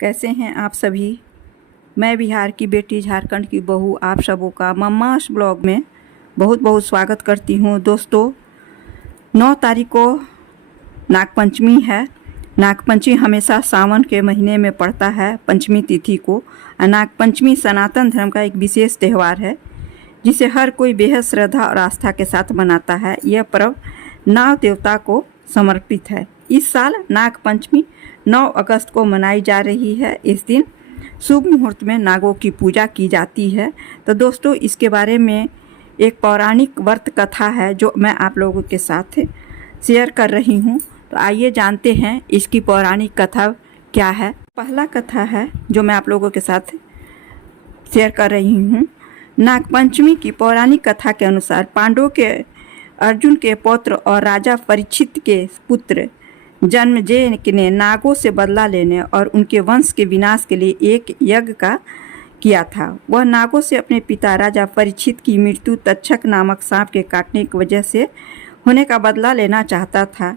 कैसे हैं आप सभी। मैं बिहार की बेटी, झारखंड की बहू, आप सबों का मम्मास ब्लॉग में बहुत बहुत स्वागत करती हूँ। दोस्तों, 9 तारीख को नागपंचमी है। नागपंचमी हमेशा सावन के महीने में पड़ता है, पंचमी तिथि को। नागपंचमी सनातन धर्म का एक विशेष त्यौहार है जिसे हर कोई बेहद श्रद्धा और आस्था के साथ मनाता है। यह पर्व नाग देवता को समर्पित है। इस साल नागपंचमी 9 अगस्त को मनाई जा रही है। इस दिन शुभ मुहूर्त में नागों की पूजा की जाती है। तो दोस्तों, इसके बारे में एक पौराणिक व्रत कथा है जो मैं आप लोगों के साथ शेयर कर रही हूँ। तो आइए जानते हैं इसकी पौराणिक कथा क्या है। पहला कथा है जो मैं आप लोगों के साथ शेयर कर रही हूँ। नागपंचमी की पौराणिक कथा के अनुसार पांडवों के अर्जुन के पुत्र और राजा परीक्षित के पुत्र जन्मेजय ने नागों से बदला लेने और उनके वंश के विनाश के लिए एक यज्ञ का किया था। वह नागों से अपने पिता राजा परीक्षित की मृत्यु तक्षक नामक सांप के काटने की वजह से होने का बदला लेना चाहता था।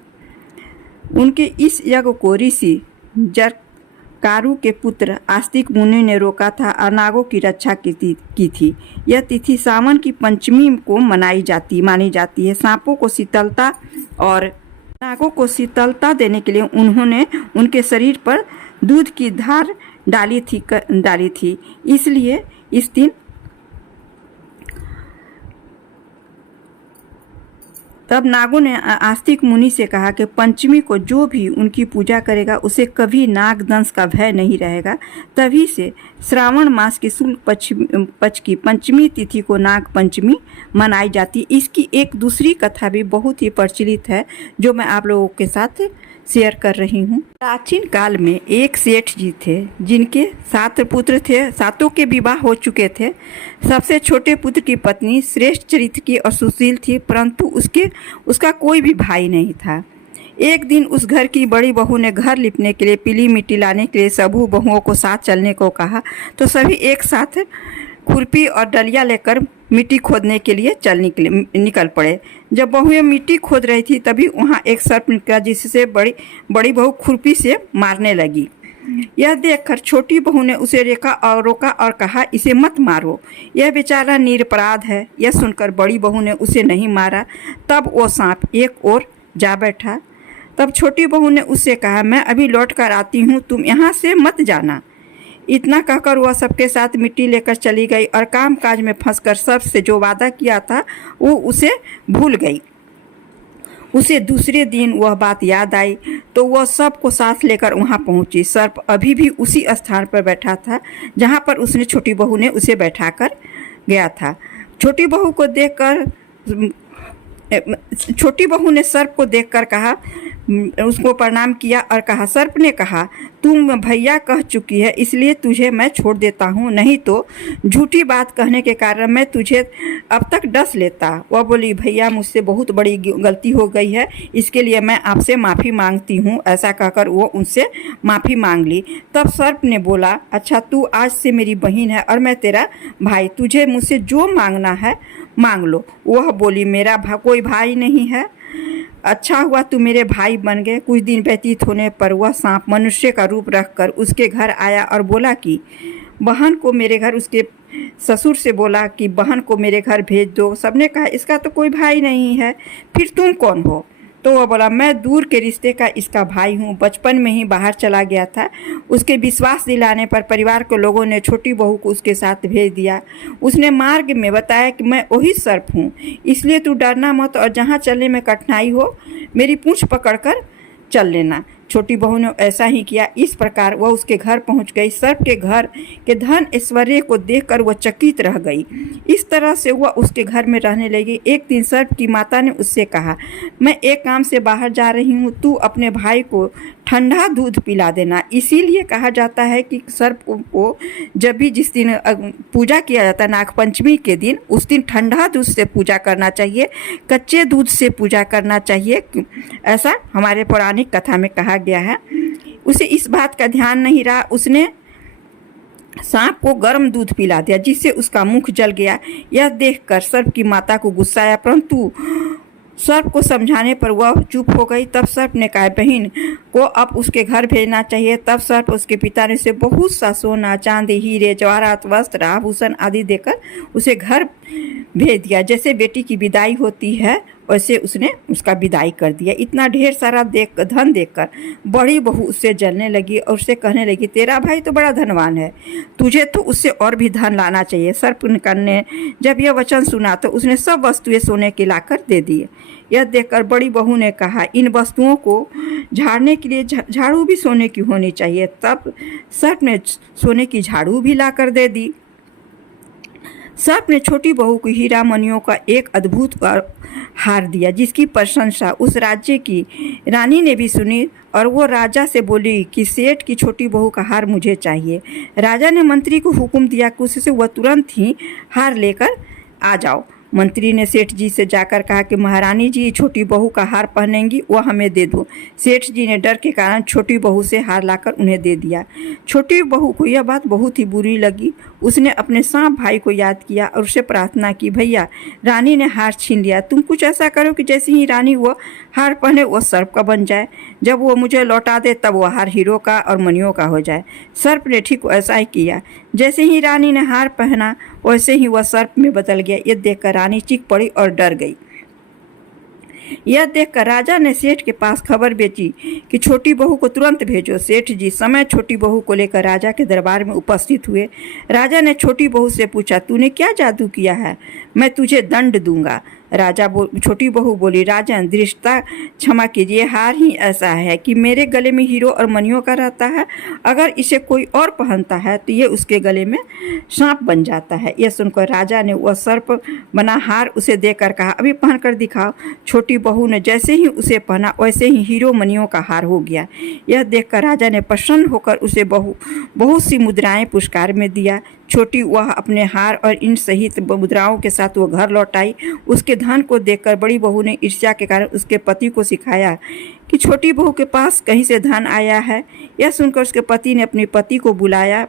उनके इस यज्ञ को ऋषि जरकारु के पुत्र आस्तिक मुनि ने रोका था और नागों की रक्षा की थी। यह तिथि सावन की पंचमी को मानी जाती है। सांपों को शीतलता और नागों को शीतलता देने के लिए उन्होंने उनके शरीर पर दूध की धार डाली थी। इसलिए इस दिन तब नागों ने आस्तिक मुनि से कहा कि पंचमी को जो भी उनकी पूजा करेगा उसे कभी नाग दंश का भय नहीं रहेगा। तभी से श्रावण मास की शुक्ल पक्ष की पंचमी तिथि को नाग पंचमी मनाई जाती है। इसकी एक दूसरी कथा भी बहुत ही प्रचलित है जो मैं आप लोगों के साथ शेयर कर रही हूँ। प्राचीन काल में एक सेठ जी थे जिनके 7 पुत्र थे। 7 के विवाह हो चुके थे। सबसे छोटे पुत्र की पत्नी श्रेष्ठ चरित्र की और सुशील थी, परंतु उसका कोई भी भाई नहीं था। एक दिन उस घर की बड़ी बहू ने घर लिपने के लिए पीली मिट्टी लाने के लिए सभी बहुओं को साथ चलने को कहा। तो सभी एक साथ खुरपी और डलिया लेकर मिट्टी खोदने के लिए निकल पड़े। जब बहुएं मिट्टी खोद रही थी तभी वहाँ एक सर्प निकला जिससे बड़ी बहू खुरपी से मारने लगी। यह देखकर छोटी बहू ने उसे रोका और कहा, इसे मत मारो, यह बेचारा निरपराध है। यह सुनकर बड़ी बहू ने उसे नहीं मारा। तब वो सांप एक ओर जा बैठा। तब छोटी बहू ने उससे कहा, मैं अभी लौट कर आती हूँ, तुम यहाँ से मत जाना। इतना कहकर वह सबके साथ मिट्टी लेकर चली गई और काम काज में फंसकर सर्प से जो वादा किया था वो उसे भूल गई। उसे दूसरे दिन वह बात याद आई तो वह सबको साथ लेकर वहां पहुंची। सर्प अभी भी उसी स्थान पर बैठा था जहां पर उसने छोटी बहू ने उसे बैठाकर गया था। छोटी बहू ने सर्प को देखकर कहा, उसको प्रणाम किया और कहा, सर्प ने कहा, तुम भैया कह चुकी है इसलिए तुझे मैं छोड़ देता हूँ, नहीं तो झूठी बात कहने के कारण मैं तुझे अब तक डस लेता। वह बोली, भैया मुझसे बहुत बड़ी गलती हो गई है, इसके लिए मैं आपसे माफ़ी मांगती हूँ। ऐसा कहकर वो उनसे माफ़ी मांग ली। तब सर्प ने बोला, अच्छा तू आज से मेरी बहन है और मैं तेरा भाई, तुझे मुझसे जो मांगना है मांग लो। वह बोली, मेरा कोई भाई नहीं है। अच्छा हुआ तू मेरे भाई बन गए। कुछ दिन व्यतीत होने पर वह सांप मनुष्य का रूप रखकर उसके घर आया और बोला कि बहन को मेरे घर, उसके ससुर से बोला कि बहन को मेरे घर भेज दो। सबने कहा, इसका तो कोई भाई नहीं है, फिर तुम कौन हो? तो वह बोला, मैं दूर के रिश्ते का इसका भाई हूँ, बचपन में ही बाहर चला गया था। उसके विश्वास दिलाने पर परिवार के लोगों ने छोटी बहू को उसके साथ भेज दिया। उसने मार्ग में बताया कि मैं वही सर्प हूँ, इसलिए तू डरना मत और जहाँ चलने में कठिनाई हो मेरी पूंछ पकड़कर चल लेना। छोटी बहू ने ऐसा ही किया। इस प्रकार वह उसके घर पहुंच गई। सर्प के घर के धन ऐश्वर्य को देखकर वह चकित रह गई। इस तरह से वह उसके घर में रहने लगी। एक दिन सर्प की माता ने उससे कहा, मैं एक काम से बाहर जा रही हूँ, तू अपने भाई को ठंडा दूध पिला देना। इसीलिए कहा जाता है कि सर्प को जब भी जिस दिन पूजा किया जाता है नागपंचमी के दिन, उस दिन ठंडा दूध से पूजा करना चाहिए, कच्चे दूध से पूजा करना चाहिए। ऐसा हमारे पौराणिक कथा में कहा गया है। उसे इस बात का ध्यान नहीं रहा। उसने सांप को गर्म दूध पिला दिया जिससे उसका मुख जल गया। यह देखकर सर्प की माता को गुस्सा आया, परंतु सर्प को समझाने पर वह चुप हो गई। तब सर्प ने कहा, बहन को अब उसके घर भेजना चाहिए। तब सर्प उसके पिता ने उसे बहुत सा सोना, चांदी, हीरे, जवाहरात, वस्त्र, आभूषण आदि देकर उसे घर भेज दिया। जैसे बेटी की विदाई होती है वैसे उसने उसका विदाई कर दिया। इतना ढेर सारा धन देखकर बड़ी बहू उससे जलने लगी और उससे कहने लगी, तेरा भाई तो बड़ा धनवान है, तुझे तो उससे और भी धन लाना चाहिए। सर्प ने जब यह वचन सुना तो उसने सब वस्तुएं सोने की लाकर दे दी। यह देखकर बड़ी बहू ने कहा, इन वस्तुओं को झाड़ने के लिए झाड़ू भी सोने की होनी चाहिए। तब सर्प ने सोने की झाड़ू भी लाकर दे दी। सर्प ने छोटी बहू को हीरा मणियों का एक अद्भुत हार दिया, जिसकी प्रशंसा उस राज्य की रानी ने भी सुनी और वो राजा से बोली कि सेठ की छोटी बहू का हार मुझे चाहिए। राजा ने मंत्री को हुक्म दिया कि उससे वह तुरंत ही हार लेकर आ जाओ। मंत्री ने सेठ जी से जाकर कहा कि महारानी जी छोटी बहू का हार पहनेंगी, वह हमें दे दो। सेठ जी ने डर के कारण छोटी बहू से हार लाकर उन्हें दे दिया। छोटी बहू को यह बात बहुत ही बुरी लगी। उसने अपने सांप भाई को याद किया और उससे प्रार्थना की, भैया रानी ने हार छीन लिया, तुम कुछ ऐसा करो कि जैसे ही रानी वो हार पहने वो सर्प का बन जाए। जब वो मुझे लौटा दे तब वो हार हीरो का और मणियों का हो जाए। सर्प ने ठीक ऐसा ही किया। जैसे ही रानी ने हार पहना वैसे ही वह सर्प में बदल गया। ये देखकर रानी चीख पड़ी और डर गई। यह देखकर राजा ने सेठ के पास खबर भेजी कि छोटी बहू को तुरंत भेजो। सेठ जी समय छोटी बहू को लेकर राजा के दरबार में उपस्थित हुए। राजा ने छोटी बहू से पूछा, तूने क्या जादू किया है, मैं तुझे दंड दूंगा। छोटी बहू बोली, राजन दृष्टा क्षमा कीजिए, हार ही ऐसा है कि मेरे गले में हीरो और मणियों का रहता है। अगर इसे कोई और पहनता है तो ये उसके गले में सांप बन जाता है। यह सुनकर राजा ने वह सर्प बना हार उसे देकर कहा, अभी पहन कर दिखाओ। छोटी बहू ने जैसे ही उसे पहना वैसे ही हीरो मणियों का हार हो गया। यह देखकर राजा ने प्रसन्न होकर उसे बहुत सी मुद्राएं पुरस्कार में दिया। छोटी वह अपने हार और इन सहित मुद्राओं के साथ वो घर लौट आई। उसके धन को देखकर बड़ी बहू ने ईर्ष्या के कारण उसके पति को सिखाया कि छोटी बहू के पास कहीं से धन आया है। यह सुनकर उसके पति ने अपनी पत्नी को बुलाया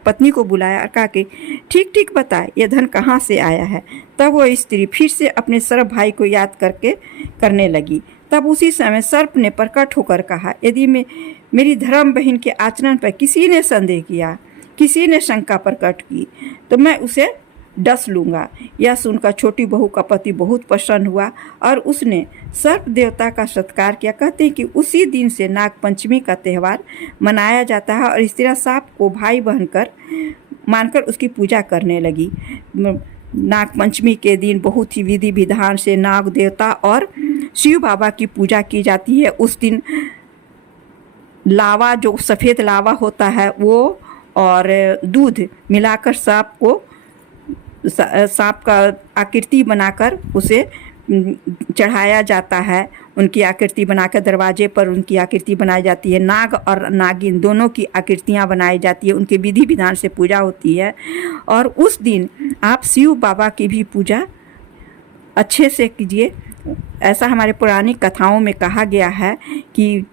और कहा कि ठीक ठीक बता, यह धन कहाँ से आया है। तब वह स्त्री फिर से अपने सर्प भाई को याद करने लगी। तब उसी समय सर्प ने प्रकट होकर कहा, यदि मेरी धर्म बहन के आचरण पर किसी ने संदेह किया, किसी ने शंका प्रकट की, तो मैं उसे डस लूँगा। यह सुनकर छोटी बहू का पति बहुत प्रसन्न हुआ और उसने सर्प देवता का सत्कार किया। कहते हैं कि उसी दिन से नाग पंचमी का त्यौहार मनाया जाता है और स्त्रियाँ सांप को भाई मानकर उसकी पूजा करने लगी। नाग पंचमी के दिन बहुत ही विधि विधान से नाग देवता और शिव बाबा की पूजा की जाती है। उस दिन लावा, जो सफ़ेद लावा होता है वो और दूध मिलाकर सांप का आकृति बनाकर उसे चढ़ाया जाता है। उनकी आकृति बनाकर दरवाजे पर उनकी आकृति बनाई जाती है। नाग और नागिन दोनों की आकृतियाँ बनाई जाती है, उनके विधि विधान से पूजा होती है। और उस दिन आप शिव बाबा की भी पूजा अच्छे से कीजिए। ऐसा हमारे पौराणिक कथाओं में कहा गया है कि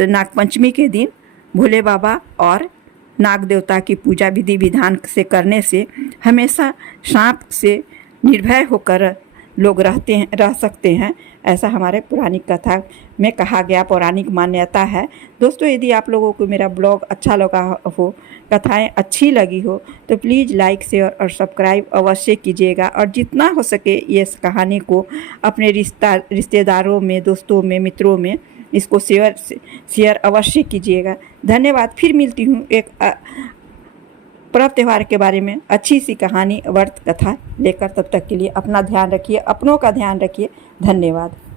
नागपंचमी के दिन भोले बाबा और नाग देवता की पूजा विधि विधान से करने से हमेशा सांप से निर्भय होकर लोग रह सकते हैं। ऐसा हमारे पौराणिक कथा में कहा गया, पौराणिक मान्यता है। दोस्तों, यदि आप लोगों को मेरा ब्लॉग अच्छा लगा हो, कथाएं अच्छी लगी हो, तो प्लीज़ लाइक, शेयर और सब्सक्राइब अवश्य कीजिएगा। और जितना हो सके ये कहानी को अपने रिश्तेदारों में, दोस्तों में, मित्रों में इसको शेयर अवश्य कीजिएगा। धन्यवाद। फिर मिलती हूँ एक पर्व त्यौहार के बारे में अच्छी सी कहानी, व्रत कथा लेकर। तब तक के लिए अपना ध्यान रखिए, अपनों का ध्यान रखिए। धन्यवाद।